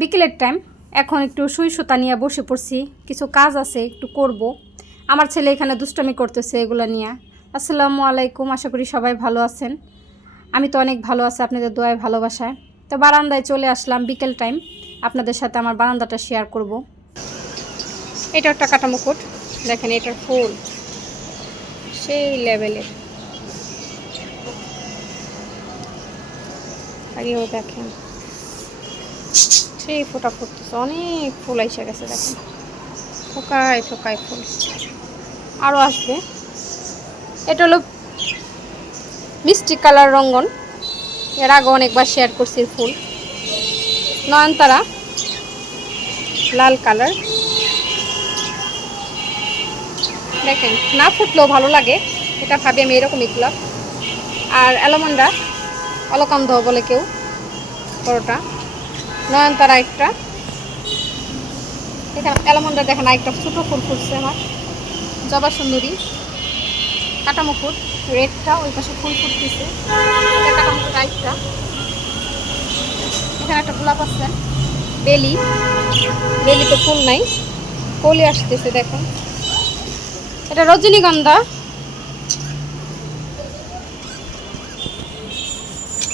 বিকেলের টাইম, এখন একটু সুই সুতা নিয়ে বসে পড়ছি, কিছু কাজ আছে একটু করব। আমার ছেলে এখানে দুষ্টামি করতেছে এগুলো নিয়ে। আসসালামু আলাইকুম, আশা করি সবাই ভালো আছেন। আমি তো অনেক ভালো আছি আপনাদের দোয়ায় ভালোবাসায়। তো বারান্দায় চলে আসলাম বিকেল টাইম, আপনাদের সাথে আমার বারান্দাটা শেয়ার করব। এটা একটা কাটা মুকুট, দেখেন এটার ফুল সেই লেভেলের, আগেও দেখেন সেই ফোটা ফুটতেছে, অনেক ফুল এসে গেছে দেখেন, থোকায় থোকায় ফুল, আরও আসবে। এটা হলো মিষ্টি কালার রঙ্গন, এর আগে অনেকবার শেয়ার করছি ফুল। নয়নতারা লাল কালার, দেখেন না ফুটলেও ভালো লাগে, এটা ভাবি আমি এরকমই গোলাপ। আর অ্যালমন্ডা, অলকান্দ বলে কেউ, বড়টা। নয়নতারা একটা, এখানে অ্যালমন্ডা দেখেন একটা ছোটো ফুল ফুটছে আমার। জবা সুন্দরী, কাটা মুকুট রেডটা, ওই পাশে ফুল ফুটতেছে, এটা কাটা মুকুট আরেকটা। এখানে একটা গোলাপ আছে, বেলি, বেলিতে ফুল নাই, কলি আসতেছে দেখেন। এটা রজনীগন্ধা,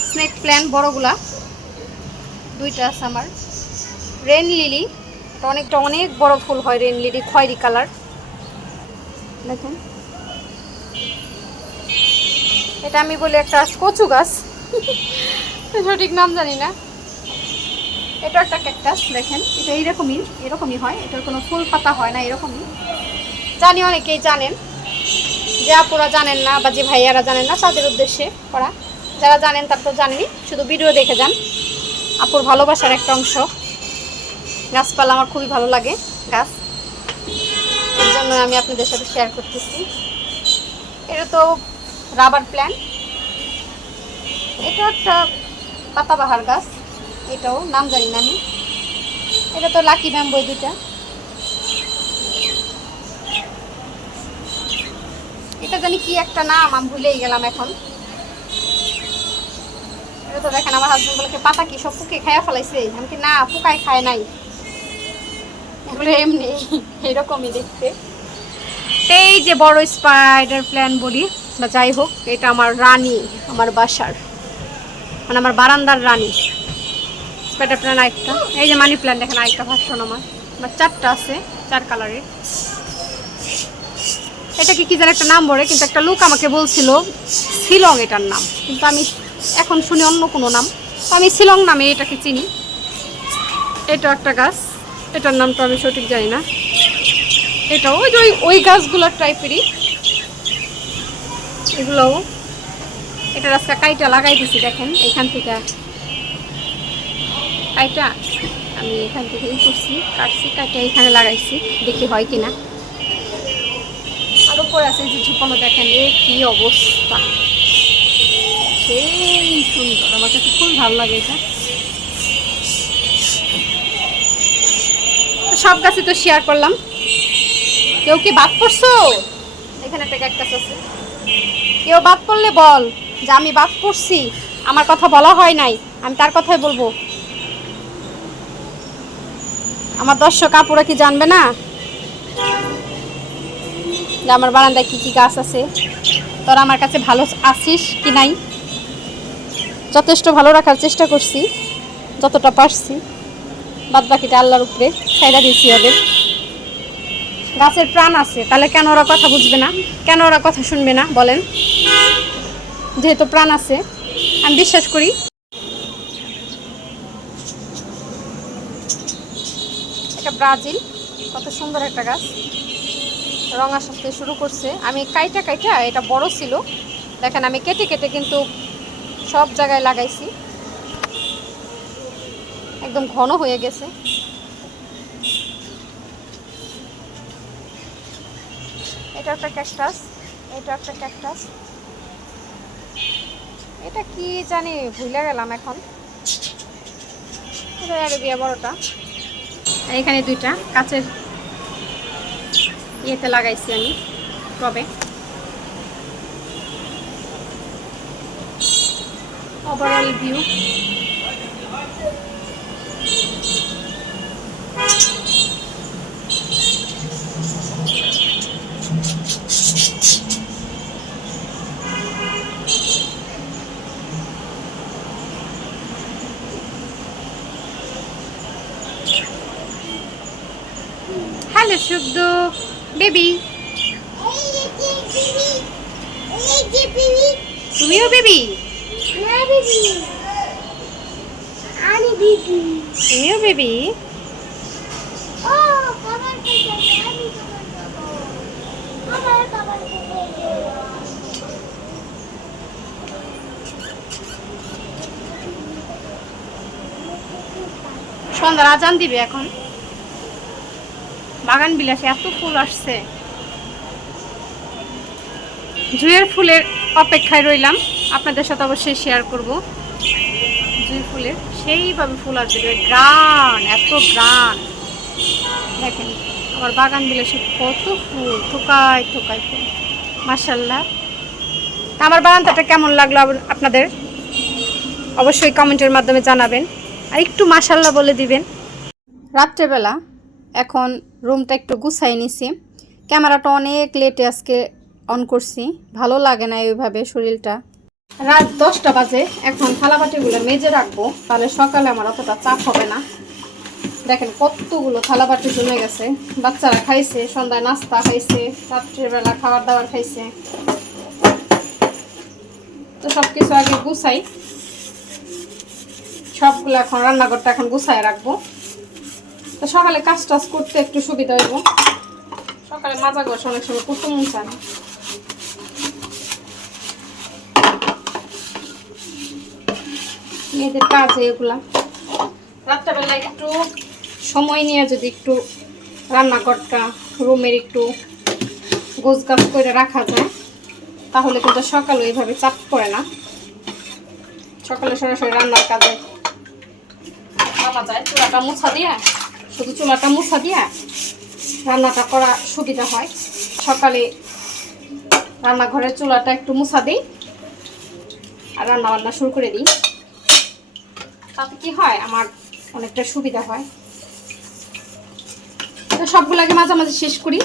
স্নেক প্ল্যান্ট বড়গুলা দুইটা আছে আমার। রেন লিলি, এটা অনেকটা অনেক বড় ফুল হয়, রেন লিলি খয়েরি কালার দেখুন। এটা আমি বলি একটা কচু গাছ, সঠিক নাম জানি না। এটা একটা ক্যাকটাস, দেখেন এটা এরকমই হয়, এটার কোনো ফুল পাতা হয় না, এরকমই। জানি অনেকেই জানেন, যে আপুরা জানেন না বা যে ভাইয়ারা জানেন না তাদের উদ্দেশ্যে করা। যারা জানেন তারা তো জানেনই, শুধু ভিডিও দেখে যান। আপুর ভালোবাসার একটা অংশ। গাছপালা আমার খুবই ভালো লাগে, গাছ, এর জন্য আমি আপনাদের সাথে শেয়ার করতেছি। এটা তো রাবার প্ল্যান্ট, এটা একটা পাতাবাহার গাছ, এটাও নাম জানি না আমি। এটা তো লাকি ব্যাম্বো দুইটা। এটা জানি কি একটা নাম, আমি ভুলেই গেলাম এখন। এটা তো দেখেন আমার হাজবেন্ড বলে পাতা কি সব পোকে খাইয়া ফেলাইছে, আমি কি না, পোকায় খায় নাই, এগুলো এমনি এরকমই দেখতে। এই যে বড় স্পাইডার প্ল্যান্ট বলি বা যাই হোক, এটা আমার রানী, আমার বাসার মানে আমার বারান্দার রানী। স্পাইডার প্ল্যান্ট আরেকটা, এই যে মানি প্ল্যান্ট দেখেন আরেকটা ভার্সন আমার চারটা আছে, 4 কালারের। এটা কি যেন একটা নাম বলে, কিন্তু একটা লোক আমাকে বলছিল শিলং এটার নাম, কিন্তু আমি এখন শুনি অন্য কোনো নাম, তো আমি শিলং নামে এটাকে চিনি। এটা একটা গাছ, এটার নামটা আমি সঠিক জানি না। এটা ওই যে ওই গাছগুলোর টাইপেরই এগুলোও। এটা রাস্তা কাইটা লাগাই দিছি দেখেন, এখান থেকে কাইটা আমি এখান থেকে করছি, কাটছি, কাইটা এখানে লাগাইছি, দেখি হয় কিনা। আর উপরে আছে যে ঝুপানো, দেখেন এ কি অবস্থা, সেই সুন্দর, আমার কাছে খুব ভালো লাগে এটা। সব গাছই তো শেয়ার করলাম। কেউ কি বাদ পড়ছো? এখানে একটা ক্যাকটাস আছে, কেউ বাদ পড়লে বল যে আমি বাদ পড়ছি, আমার কথা বলা হয় নাই, আমি তার কথাই বলবো। আমার দর্শক আপুরা কি জানবে না যে আমার বারান্দায় কি কি গাছ আছে? তোরা আমার কাছে ভালো আছিস কি নাই? যথেষ্ট ভালো রাখার চেষ্টা করছি, যতটা পারছি, বাদ বাকিটা আল্লাহর উপরে ছাইড়া দিয়েছি ওদের। গাছের প্রাণ আছে, তাহলে কেন ওরা কথা বুঝবে না, কেন ওরা কথা শুনবে না বলেন? যেহেতু প্রাণ আছে, আমি বিশ্বাস করি। এটা ব্রাজিল, কত সুন্দর একটা গাছ, রং আসতে শুরু করছে। আমি কাইটা এটা বড় ছিল, দেখেন আমি কেটে কেটে কিন্তু সব জায়গায় লাগাইছি, একদম ঘন হয়ে গেছে। এটা একটা ক্যাকটাস, এটা একটা ক্যাকটাস, এটা কি জানি ভুলে গেলাম এখন। এটা অ্যারেবিয়া বড়টা। এখানে দুইটা কাচের ইয়েতে লাগাইছি আমি টবে। ওভারঅল ভিউ হ্যালো শুদ্ধ বেবি, তুমিও বেবি? তুমিও বেবি? সন্ধ্যার আজান দিবে এখন। বাগান বিলাসে এত ফুল আসছে, জুঁইয়ের ফুলের অপেক্ষায় রইলাম, আপনাদের সাথে অবশ্যই শেয়ার করব। জুঁই ফুলের সেইভাবে ফুল আসবে, গ্রান, এত গ্রান। দেখেন আমার বাগান বিলাসে কত ফুল, থোকায় থোকায় ফুল, মাশাআল্লাহ। আমার বাগানটা কেমন লাগলো আপনাদের অবশ্যই কমেন্টের মাধ্যমে জানাবেন, আর একটু মাশাআল্লাহ বলে দিবেন। রাত্রেবেলা এখন রুমটা একটু গুছাই নিছি, ক্যামেরাটা অনেক লেটে আজকে অন করছি, ভালো লাগে না এইভাবে শরীরটা। রাত 10টা বাজে, এখন থালাবাটিগুলো মেজে রাখবো, তাহলে সকালে আমার অতটা চাপ হবে না। দেখেন কতগুলো থালাবাটি জমে গেছে, বাচ্চারা খাইছে, সন্ধ্যায় নাস্তা খাইছে, রাত্রেবেলা খাবার দাবার খাইছে। তো সব কিছু আগে গুছাই, সবগুলো এখন রান্নাঘরটা এখন গুছাই রাখবো। তো সকালে কাজ টাজ করতে একটু সুবিধা হইব, সকালে মাজা ঘষ অনেক সময় করতে মন চায় না। মেয়েদের কাজ এগুলা, রাত্রেবেলা একটু সময় নিয়ে যদি একটু রান্নাঘরটা রুমের একটু গোছগাছ করে রাখা যায়, তাহলে কিন্তু সকালে এইভাবে চাপ পড়ে না। সকালে সরাসরি রান্নার কাজে নামা যায়, চুলাটা মুছা দিয়ে, শুধু চুলাটা মুছা দিয়ে রান্নাটা করা সুবিধা হয়। সকালে রান্নাঘরের চুলাটা একটু মুছা দিই আর রান্না বান্না শুরু করে দিই, তাতে কি হয় আমার অনেকটা সুবিধা হয়। তো সবগুলোকে মাঝামাঝি শেষ করি।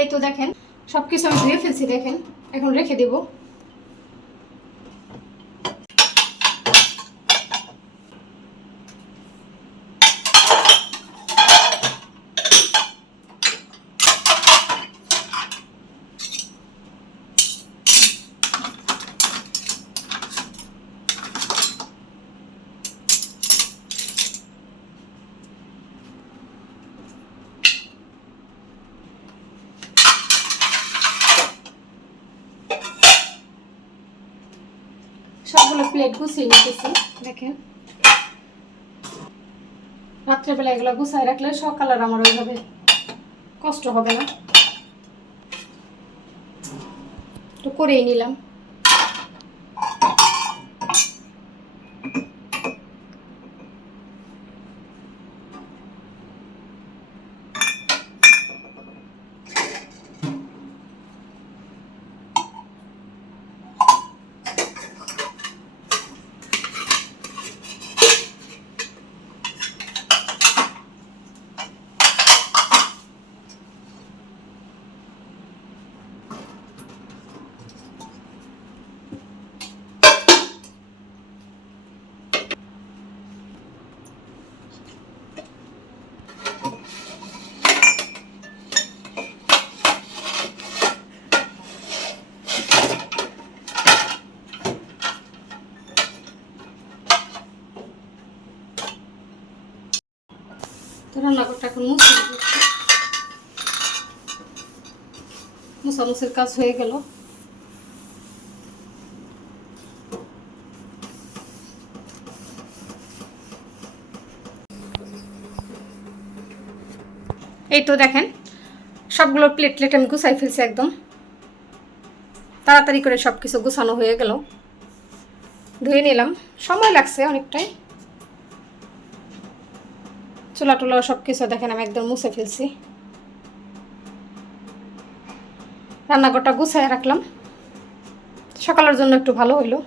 এই তো দেখেন সব কিছু আমি ধুয়ে ফেলছি, দেখেন এখন রেখে দেব। সবগুলো প্লেট গুছিয়ে নিতেছি, দেখেন রাত্রেবেলা এগুলো গুছাই রাখলে সকাল আর আমার ওইভাবে কষ্ট হবে না। তো করেই নিলাম। তো রান্নাঘরটা এখন মুছে দেবো, মুছামুছির কাজ হয়ে গেল। এই তো দেখেন সবগুলো প্লেট প্লেট আমি গুছাই ফেলছি, একদম তাড়াতাড়ি করে সব কিছু গুছানো হয়ে গেল। ধুয়ে নিলাম, সময় লাগছে অনেকটাই। চুলা টুলা সব কিছু দেখেন আমি একদম মুছে ফেলছি, রান্নাঘরটা গুছাই রাখলাম, সকালের জন্য একটু ভালো হইলো।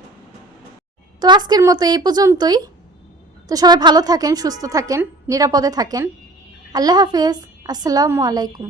তো আজকের মতো এই পর্যন্তই। তো সবাই ভালো থাকেন, সুস্থ থাকেন, নিরাপদে থাকেন। আল্লাহ হাফেজ, আসসালামু আলাইকুম।